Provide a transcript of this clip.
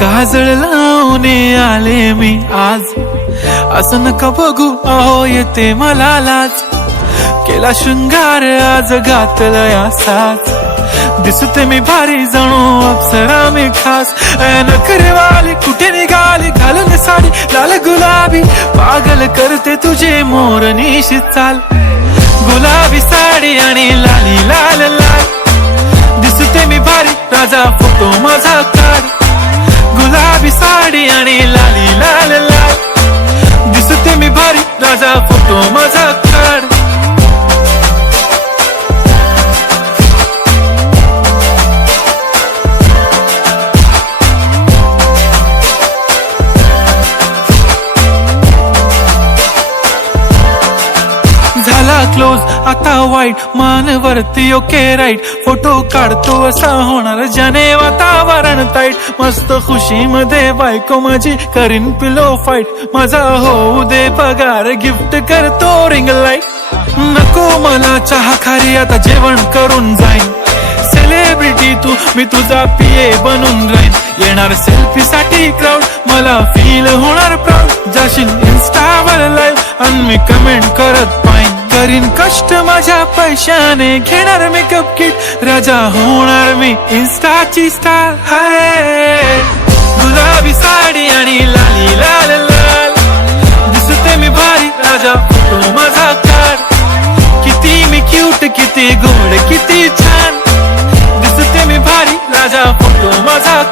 काजळ लावून आले मी आज, असं नका बघू अहो येते मला लाज. केला शृंगार आज घातला साज, दिसते मी भारी जणू अप्सरा मी खास. नखरेवाली कुठे निघाली घालून साडी लाल गुलाबी, पागल करते तुझे मोरनीशी चाल. गुलाबी साडी आणि लाली लाल लाल, दिसते मी भारी राजा फोटो माझा काढ. गुलाबी साडी आणि लाली लाल लाल, दिसते मी भारी राजा फोटो माझा काढ. झाला क्लोज आता वाईट, मान वरती ओके राईट. फोटो काढतो असा होणार ज्याने वातावरण ताईट. मस्त खुशी मध्ये बायको माझी करीन पिलो फाईट. माझा होऊ दे पगार गिफ्ट करतो रिंग लाईट. नको मला चहा खारी आता जेवण करून जाईन. सेलिब्रिटी तू मी तुझा पिये बनून राहीन. येणार सेल्फी साठी क्राऊड मला फील होणार प्राऊड. जाशील इन्स्टावर लाईव्ह आणि मी कमेंट करत पाहिन. करीन कष्ट माझ्या पैशाने घेणार मेकअप किट. राजा होणार मी इन्स्टाची स्टार. हाय गुलाबी साडी आणि लाली लाल लाल, दिसते मी भारी राजा फोटो माझा काढ. किती मी क्यूट किती गोड किती छान, दिसते मी भारी राजा फोटो माझा.